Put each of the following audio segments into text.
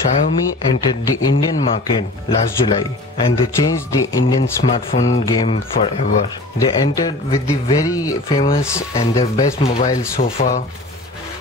Xiaomi entered the Indian market last July and they changed the Indian smartphone game forever. They entered with the very famous and the best mobile so far,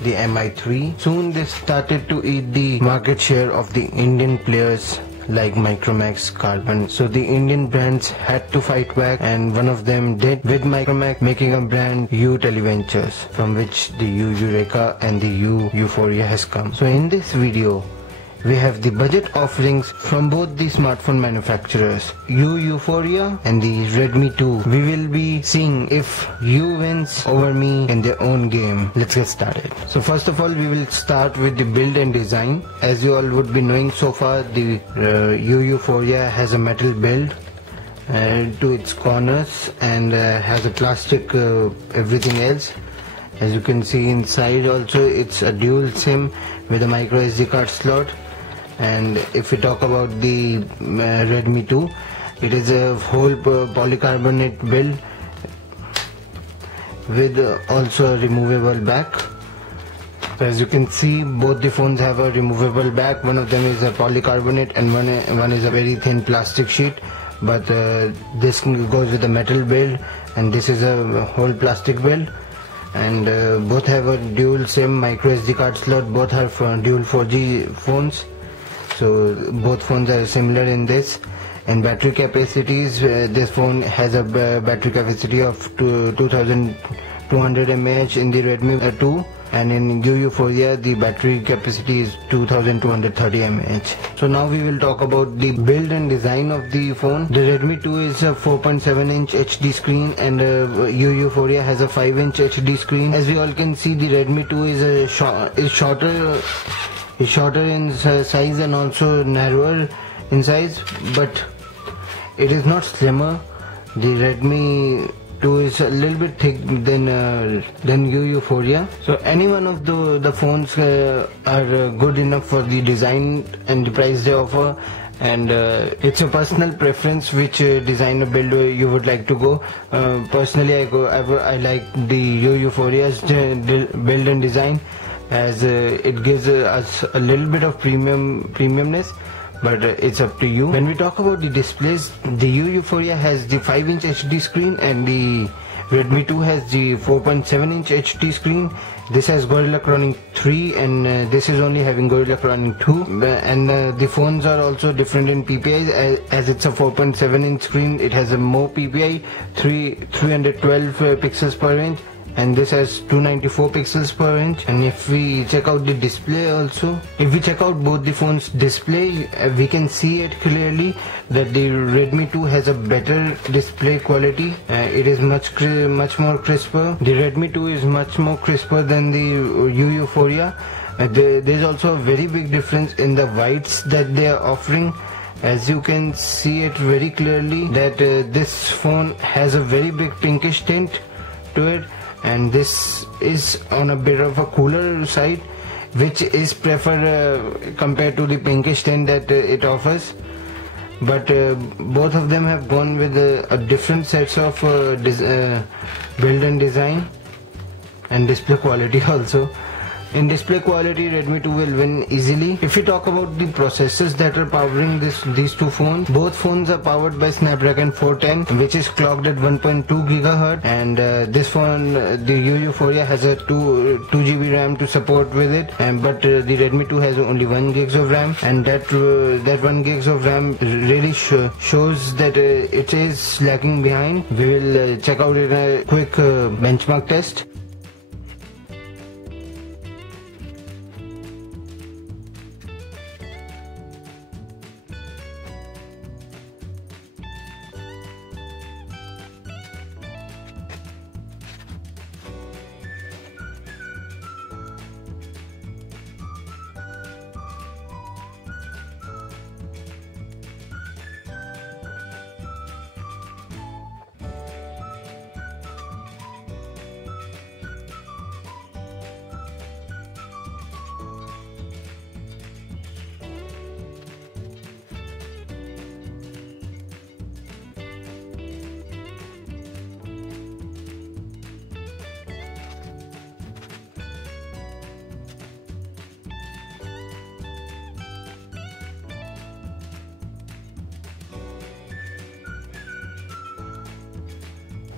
the Mi3. Soon they started to eat the market share of the Indian players like Micromax, Carbon. So the Indian brands had to fight back, and one of them did with Micromax, making a brand Televentures, from which the Yureka and the Yuphoria has come. So in this video we have the budget offerings from both the smartphone manufacturers, Yuphoria and the Redmi 2. We will be seeing if you wins over me in their own game. Let's get started. So first of all, we will start with the build and design. As you all would be knowing so far, the Yuphoria has a metal build to its corners and has a plastic everything else. As you can see inside also, it's a dual SIM with a micro SD card slot. And if we talk about the Redmi 2, it is a whole polycarbonate build with also a removable back. So as you can see, both the phones have a removable back. One of them is a polycarbonate and one is a very thin plastic sheet, but this goes with a metal build and this is a whole plastic build. And both have a dual SIM micro SD card slot. Both are dual 4G phones. So both phones are similar in this. And battery capacities, this phone has a battery capacity of 2200 mAh in the Redmi 2, and in Yuphoria the battery capacity is 2230 mAh. So now we will talk about the build and design of the phone. The Redmi 2 is a 4.7-inch HD screen and Yuphoria has a 5-inch HD screen. As we all can see, the Redmi 2 is shorter in size and also narrower in size, but it is not slimmer. The Redmi 2 is a little bit thick than Yuphoria. So any one of the phones are good enough for the design and the price they offer, and it's a personal preference which design or build you would like to go. Personally, I like the Yuphoria's build and design, as it gives us a little bit of premiumness, but it's up to you. When we talk about the displays, the Yuphoria has the 5-inch HD screen and the Redmi 2 has the 4.7-inch HD screen. This has Gorilla Crowning 3 and this is only having Gorilla Crowning 2, and the phones are also different in PPI. As it's a 4.7-inch screen, it has a more PPI, 312 pixels per inch, and this has 294 pixels per inch. And if we check out the display also, if we check out both the phones display, we can see it clearly that the Redmi 2 has a better display quality. It is much more crisper. The Redmi 2 is much more crisper than the Yuphoria. There's also a very big difference in the whites that they are offering. As you can see it very clearly that this phone has a very big pinkish tint to it, and this is on a bit of a cooler side, which is preferred compared to the pinkish tint that it offers. But both of them have gone with a different sets of build and design and display quality also. In display quality, Redmi 2 will win easily. If we talk about the processors that are powering these two phones, both phones are powered by Snapdragon 410, which is clocked at 1.2 GHz, and this phone, the Yuphoria, has a 2 GB RAM to support with it, but the Redmi 2 has only 1 GB of RAM, and that 1 GB of RAM really shows that it is lagging behind. We will check out in a quick benchmark test.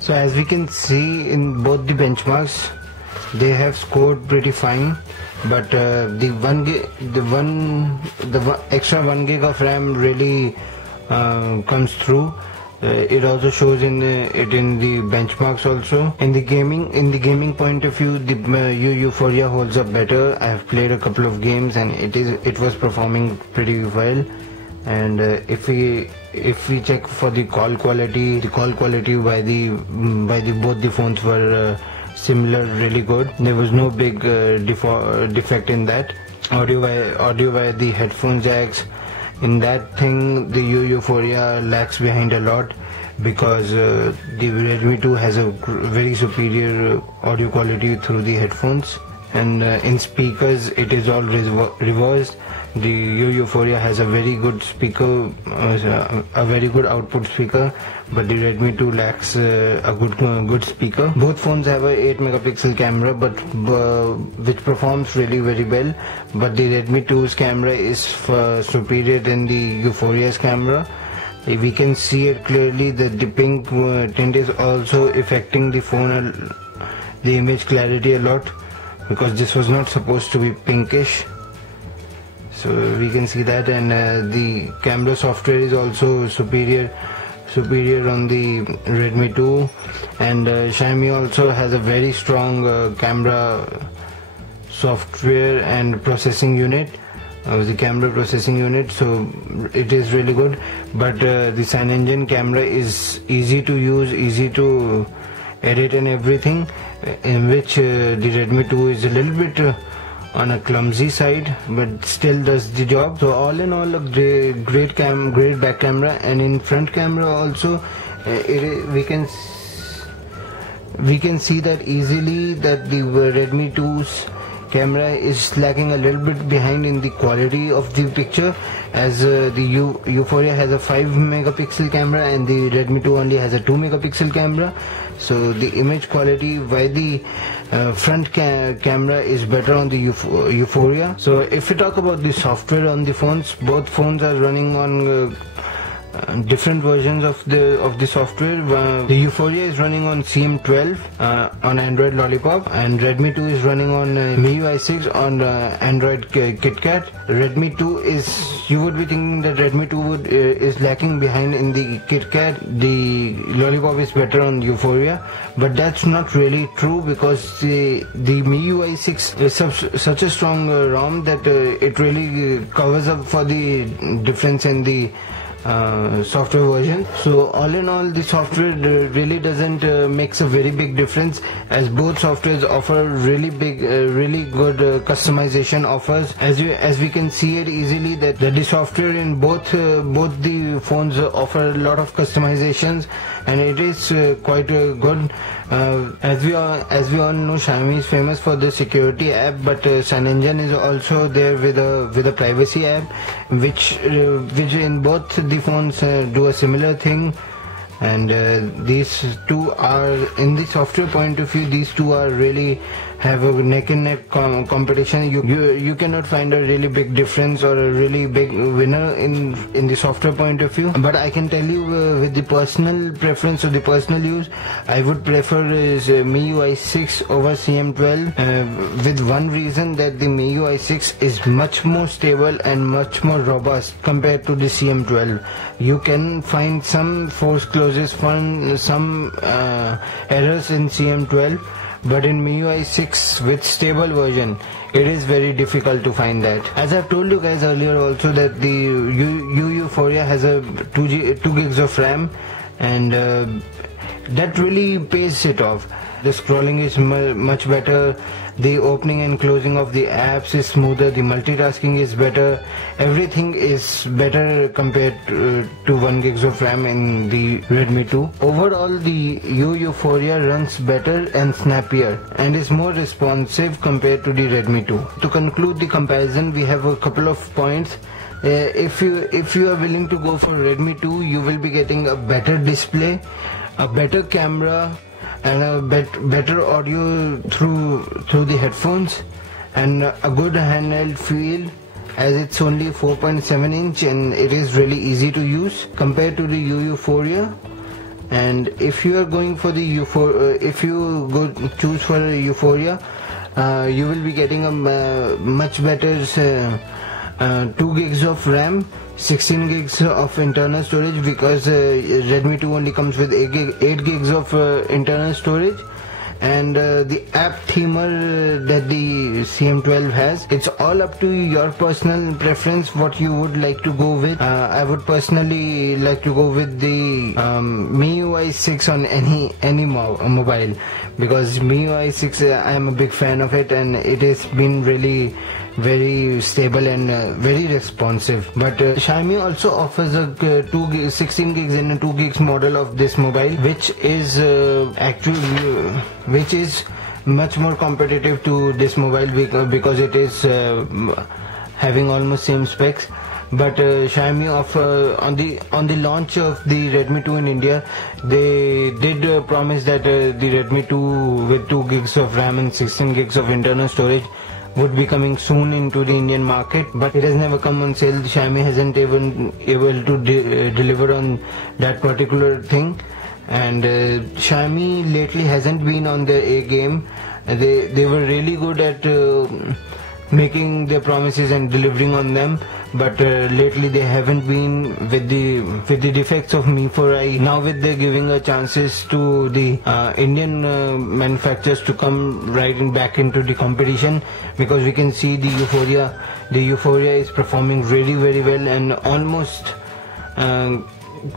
So as we can see in both the benchmarks, they have scored pretty fine, but the extra 1 gig of RAM really comes through. It also shows in the benchmarks also. In the gaming point of view, the Yuphoria holds up better. I have played a couple of games and it was performing pretty well. And if we check for the call quality by both the phones were similar, really good. There was no big defect in that. Audio via the headphone jacks. In that thing, the Yuphoria lags behind a lot because the Redmi 2 has a very superior audio quality through the headphones, and in speakers it is all reversed. The Yuphoria has a very good speaker, a very good output speaker, but the Redmi 2 lacks a good speaker. Both phones have a 8 megapixel camera, but which performs really very well. But the Redmi 2's camera is superior than the Euphoria's camera. We can see it clearly that the pink tint is also affecting the phone, the image clarity a lot, because this was not supposed to be pinkish. So we can see that, and the camera software is also superior on the Redmi 2, and Xiaomi also has a very strong camera software and processing unit, the camera processing unit, so it is really good. But the CyanogenMod camera is easy to use, easy to edit and everything, in which the Redmi 2 is a little bit on a clumsy side, but still does the job. So all in all, a great back camera, and in front camera also we can see that easily that the Redmi 2's camera is lagging a little bit behind in the quality of the picture, as the Yuphoria has a 5 megapixel camera and the Redmi 2 only has a 2 megapixel camera. So the image quality by the front camera is better on the Yuphoria. So if we talk about the software on the phones, both phones are running on different versions of the software. The Yuphoria is running on CM12 on Android Lollipop, and Redmi 2 is running on MiUi 6 on Android KitKat. Redmi 2 is, you would be thinking that Redmi 2 is lacking behind in the KitKat. The Lollipop is better on Yuphoria, but that's not really true, because the MiUi 6 is such a strong ROM that it really covers up for the difference in the software version. So all in all, the software really doesn't makes a very big difference, as both softwares offer really good customization offers. As we can see it easily that the software in both the phones offer a lot of customizations, and it is quite good. As we all know, Xiaomi is famous for the security app, but CyanogenMod is also there with a privacy app, which in both the phones do a similar thing. And these two are, in the software point of view, these two are really have a neck and neck competition. You cannot find a really big difference or a really big winner in the software point of view. But I can tell you with the personal preference or the personal use, I would prefer MiUi 6 over CM12 with one reason, that the MiUi 6 is much more stable and much more robust compared to the CM12. You can find some force closes, some errors in CM12, but in MiUi 6 with stable version, it is very difficult to find that. As I've told you guys earlier also, that the Yuphoria has a 2 gigs of RAM, and that really pays it off. The scrolling is much better, the opening and closing of the apps is smoother, the multitasking is better, everything is better compared to 1 gigs of RAM in the Redmi 2. Overall, the Yuphoria runs better and snappier and is more responsive compared to the Redmi 2. To conclude the comparison, we have a couple of points. If you are willing to go for Redmi 2, you will be getting a better display, a better camera, and a better audio through the headphones, and a good handheld feel, as it's only 4.7 inch and it is really easy to use. Compared to the Yuphoria, And if you are going for the if you choose for Yuphoria, you will be getting a much better 2 gigs of RAM, 16 gigs of internal storage, because Redmi 2 only comes with 8 gigs of internal storage. And the app themer that the CM12 has, it's all up to your personal preference what you would like to go with. I would personally like to go with the MiUi 6 on any mobile, because MiUi 6 I am a big fan of it, and it has been really very stable and very responsive. But Xiaomi also offers a 16 gigs and a 2 gigs model of this mobile, which is which is much more competitive to this mobile, because it is having almost same specs. But Xiaomi on the launch of the Redmi 2 in India, they did promise that the Redmi 2 with 2 gigs of RAM and 16 gigs of internal storage would be coming soon into the Indian market, but it has never come on sale. Xiaomi hasn't even able to deliver on that particular thing, and Xiaomi lately hasn't been on their A game. They were really good at making their promises and delivering on them, but lately they haven't been with the defects of Mi4i. Now with they giving a chances to the Indian manufacturers to come back into the competition, because we can see the Yuphoria is performing really very well and almost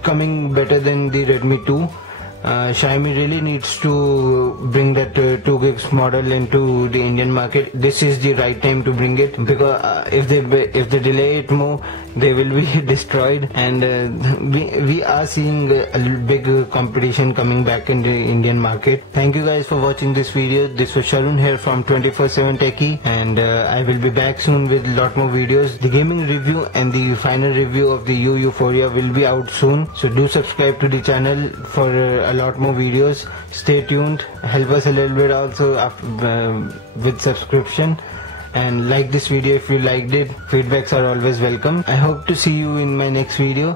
coming better than the Redmi 2. Xiaomi really needs to bring that 2 gigs model into the Indian market. This is the right time to bring it, because if they delay it more, they will be destroyed. And we are seeing a big competition coming back in the Indian market. Thank you guys for watching this video. This was Sharun here from 24/7 Techie, and I will be back soon with a lot more videos. The gaming review and the final review of the Yuphoria will be out soon, so do subscribe to the channel for a lot more videos. Stay tuned, help us a little bit also with subscription, and like this video if you liked it. Feedbacks are always welcome. I hope to see you in my next video.